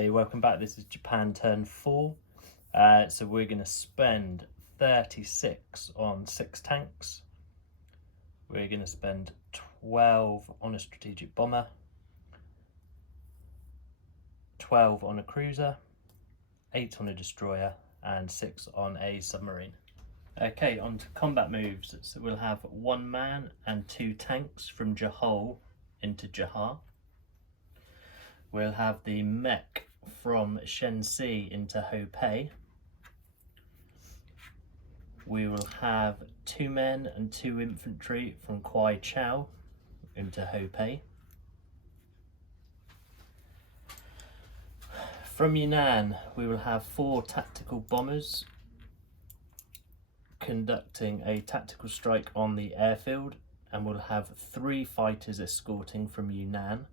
Hey, welcome back. This is Japan Turn 4. So we're going to spend 36 on 6 tanks. We're going to spend 12 on a strategic bomber, 12 on a cruiser, 8 on a destroyer, and 6 on a submarine. Okay, on to combat moves. So we'll have 1 man and 2 tanks from Johor into Johor. We'll have the mech from Shensi into Hopei. We will have 2 men and 2 infantry from Kwai Chau into Hopei. From Yunnan, we will have 4 tactical bombers conducting a tactical strike on the airfield, and we'll have 3 fighters escorting from Yunnan.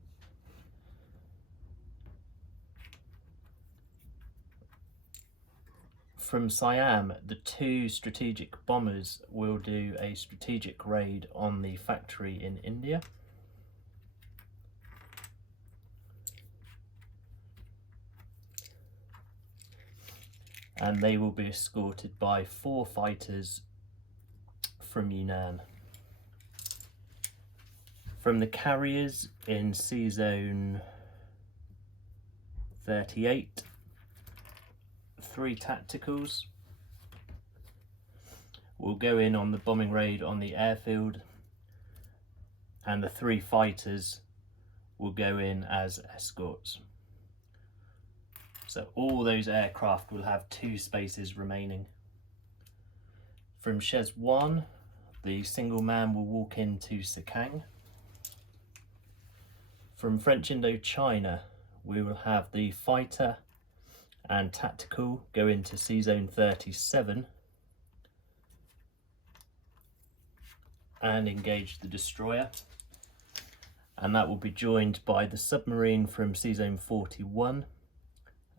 From Siam, the 2 strategic bombers will do a strategic raid on the factory in India. And they will be escorted by 4 fighters from Yunnan. From the carriers in Sea Zone 38, 3 tacticals will go in on the bombing raid on the airfield, and the 3 fighters will go in as escorts. So all those aircraft will have 2 spaces remaining. From Shez 1, the single man will walk into Sekang. From French Indochina, we will have the fighter and tactical go into Sea Zone 37 and engage the destroyer, and that will be joined by the submarine from Sea Zone 41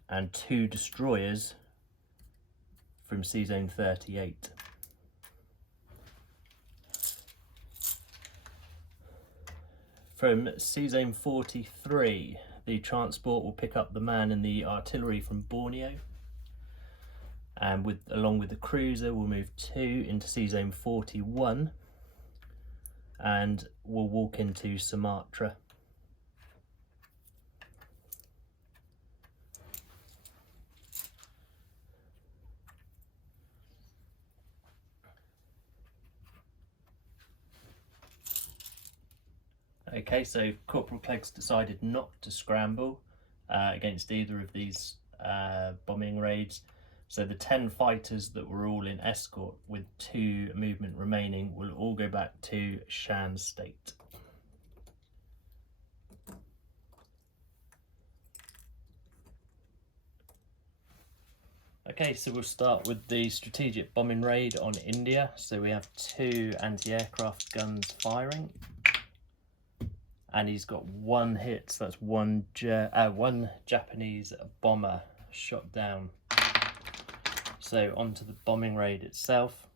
and 2 destroyers from Sea Zone 38. From Sea Zone 43, the transport will pick up the man and the artillery from Borneo, and along with the cruiser we'll move 2 into Sea Zone 41 and we'll walk into Sumatra. Okay, so Cpl Clegg's decided not to scramble against either of these bombing raids. So the 10 fighters that were all in escort with 2 movement remaining will all go back to Shan State. Okay, so we'll start with the strategic bombing raid on India. So we have 2 anti-aircraft guns firing, and he's got 1 hit, so that's one Japanese bomber shot down. So onto the bombing raid itself.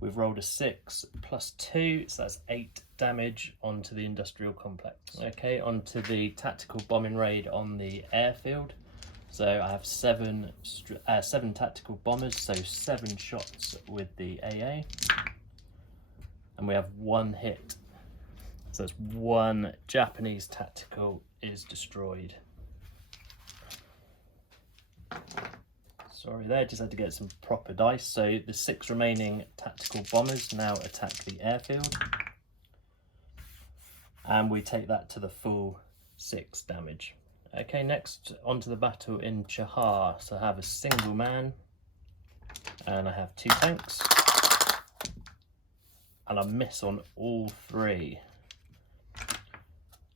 We've rolled a 6 plus 2, so that's 8 damage onto the industrial complex. Okay, onto the tactical bombing raid on the airfield. So I have 7 tactical bombers, so 7 shots with the AA, and we have 1 hit. So that's 1 Japanese tactical is destroyed. Sorry there, just had to get some proper dice. So the 6 remaining tactical bombers now attack the airfield, and we take that to the full 6 damage. Okay, next onto the battle in Johor. So I have a single man and I have 2 tanks, and I miss on all 3.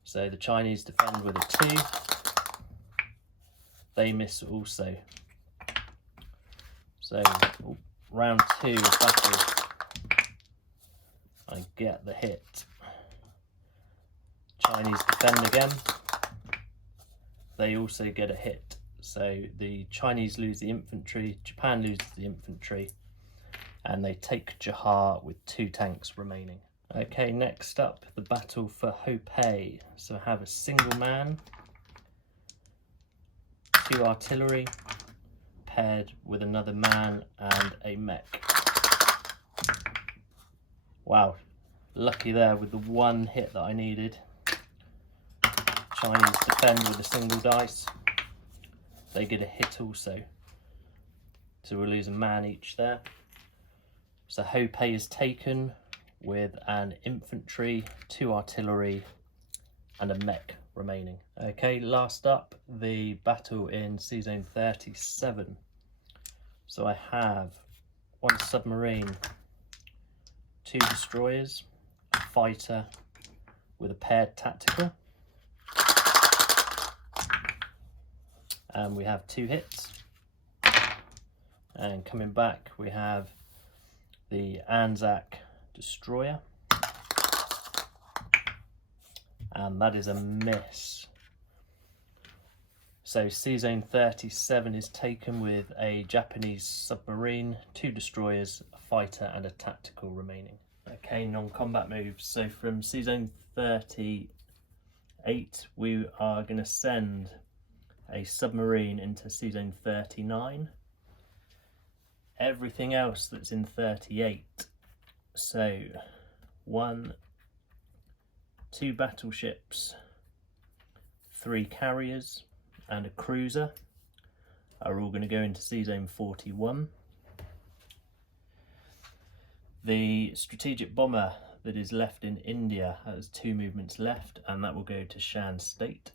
So the Chinese defend with a 2. They miss also. So round 2 battle, I get the hit. Chinese defend again. They also get a hit. So the Chinese lose the infantry, Japan loses the infantry, and they take Johor with 2 tanks remaining. Okay, next up, the battle for Hopei. So I have a single man 2 artillery paired with another man and a mech. Wow, lucky there with the one hit that I needed. Chinese defend with a single dice. They get a hit also. So we'll lose a man each there. So Ho Pei is taken with an infantry, 2 artillery and a mech remaining. Okay, last up, the battle in Sea Zone 37. So I have 1 submarine, 2 destroyers, a fighter with a paired tactical. And we have 2 hits. And coming back, we have the Anzac destroyer. And that is a miss. So Sea Zone 37 is taken with a Japanese submarine, 2 destroyers, a fighter and a tactical remaining. Okay, non-combat moves. So from Sea Zone 38, we are going to send a submarine into Sea Zone 39. Everything else that's in 38. So 1, 2 battleships, 3 carriers and a cruiser are all going to go into Sea Zone 41. The strategic bomber that is left in India has 2 movements left, and that will go to Shan State.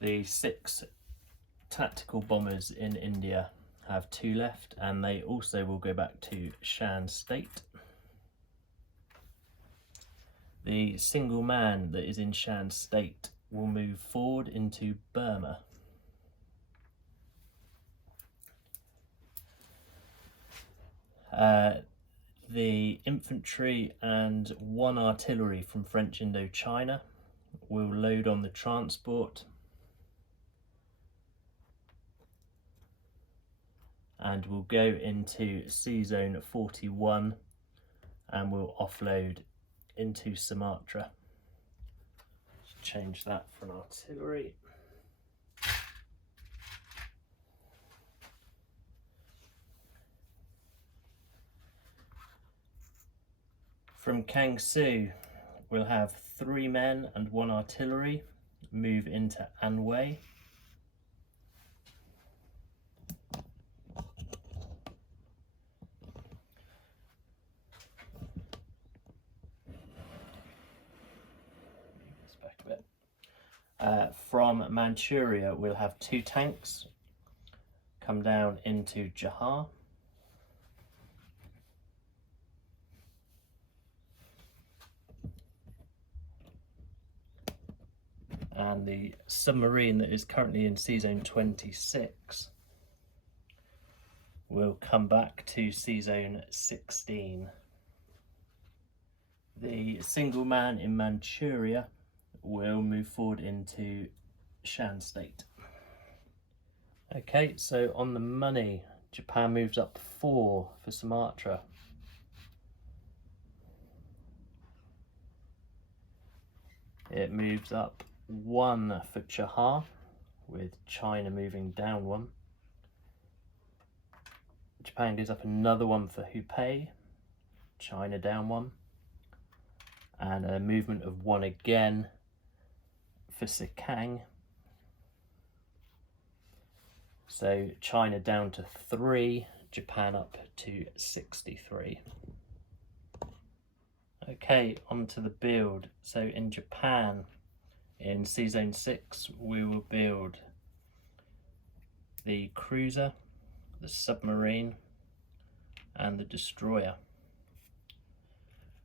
The 6 tactical bombers in India have 2 left, and they also will go back to Shan State. The single man that is in Shan State will move forward into Burma. The infantry and 1 artillery from French Indochina will load on the transport and will go into Sea Zone 41 and will offload into Sumatra. Let's change that for an artillery. From Kangsu, we'll have 3 men and 1 artillery move into Anhui. From Manchuria, we'll have 2 tanks come down into Johar. And the submarine that is currently in Sea Zone 26 will come back to Sea Zone 16. The single man in Manchuria will move forward into Shan State. Okay, so on the money, Japan moves up 4 for Sumatra. It moves up 1 for Johar, with China moving down 1. Japan goes up another 1 for Hupei, China down 1. And a movement of 1 again for Sikang. So China down to 3, Japan up to 63. Okay, on to the build. So in Japan, in Sea Zone 6, we will build the cruiser, the submarine, and the destroyer.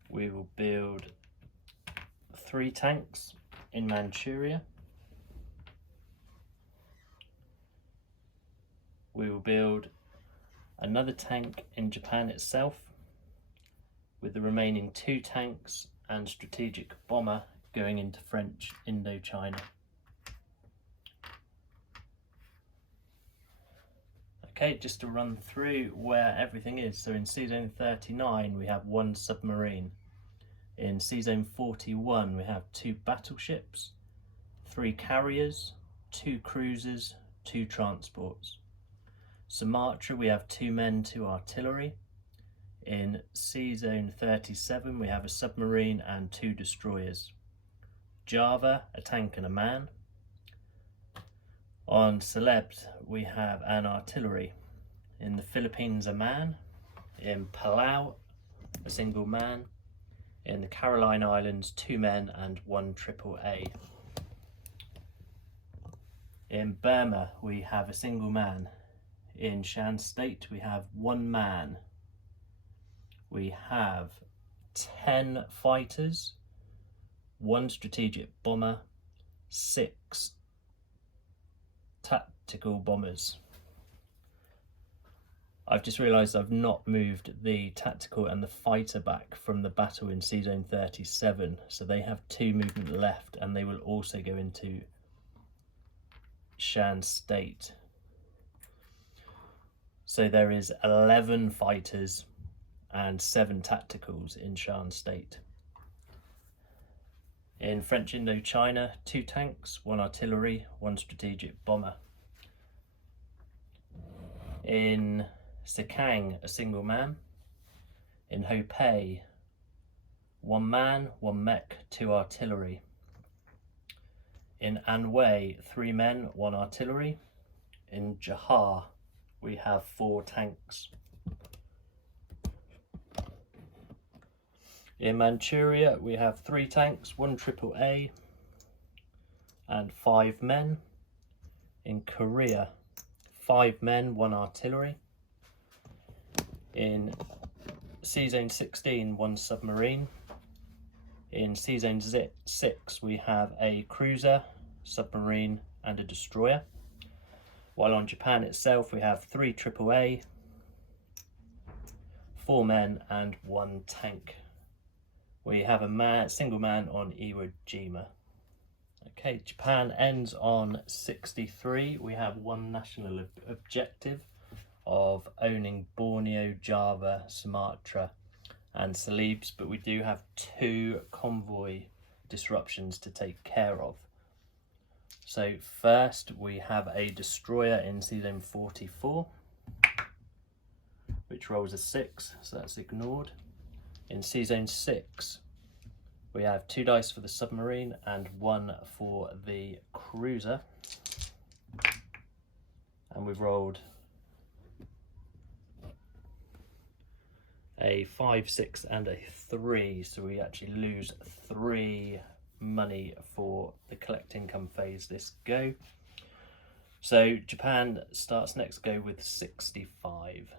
We will build 3 tanks in Manchuria. We will build another tank in Japan itself, with the remaining 2 tanks and strategic bomber going into French Indochina. Okay, just to run through where everything is. So in Sea Zone 39 we have 1 submarine. In Sea Zone 41 we have 2 battleships, 3 carriers, 2 cruisers, 2 transports. Sumatra, we have 2 men, 2 artillery. In Sea Zone 37, we have a submarine and 2 destroyers. Java, a tank and a man. On Celebes, we have an artillery. In the Philippines, a man. In Palau, a single man. In the Caroline Islands, 2 men and 1 AAA. In Burma, we have a single man. In Shan State, we have 1 man. We have 10 fighters, 1 strategic bomber, 6 tactical bombers. I've just realised I've not moved the tactical and the fighter back from the battle in Sea Zone 37, so they have 2 movement left, and they will also go into Shan State. So there is 11 fighters and 7 tacticals in Shan State. In French Indochina, 2 tanks, 1 artillery, 1 strategic bomber. In Sikang, a single man. In Hopei, 1 man, 1 mech, 2 artillery. In Anhui, 3 men, 1 artillery. In Johar, we have 4 tanks. In Manchuria, we have 3 tanks, 1 AAA, and 5 men. In Korea, 5 men, 1 artillery. In Sea Zone 16, 1 submarine. In Sea Zone 6, we have a cruiser, submarine, and a destroyer. While on Japan itself, we have 3 AAA, 4 men, and 1 tank. We have a single man on Iwo Jima. Okay, Japan ends on 63. We have 1 national objective of owning Borneo, Java, Sumatra and Celebes, but we do have 2 convoy disruptions to take care of. So first we have a destroyer in Sea Zone 44, which rolls a 6, so that's ignored. In Sea Zone 6, we have 2 dice for the submarine and 1 for the cruiser. And we've rolled a 5, 6 and a 3, so we actually lose 3 money for the collect income phase this go. So Japan starts next go with 65.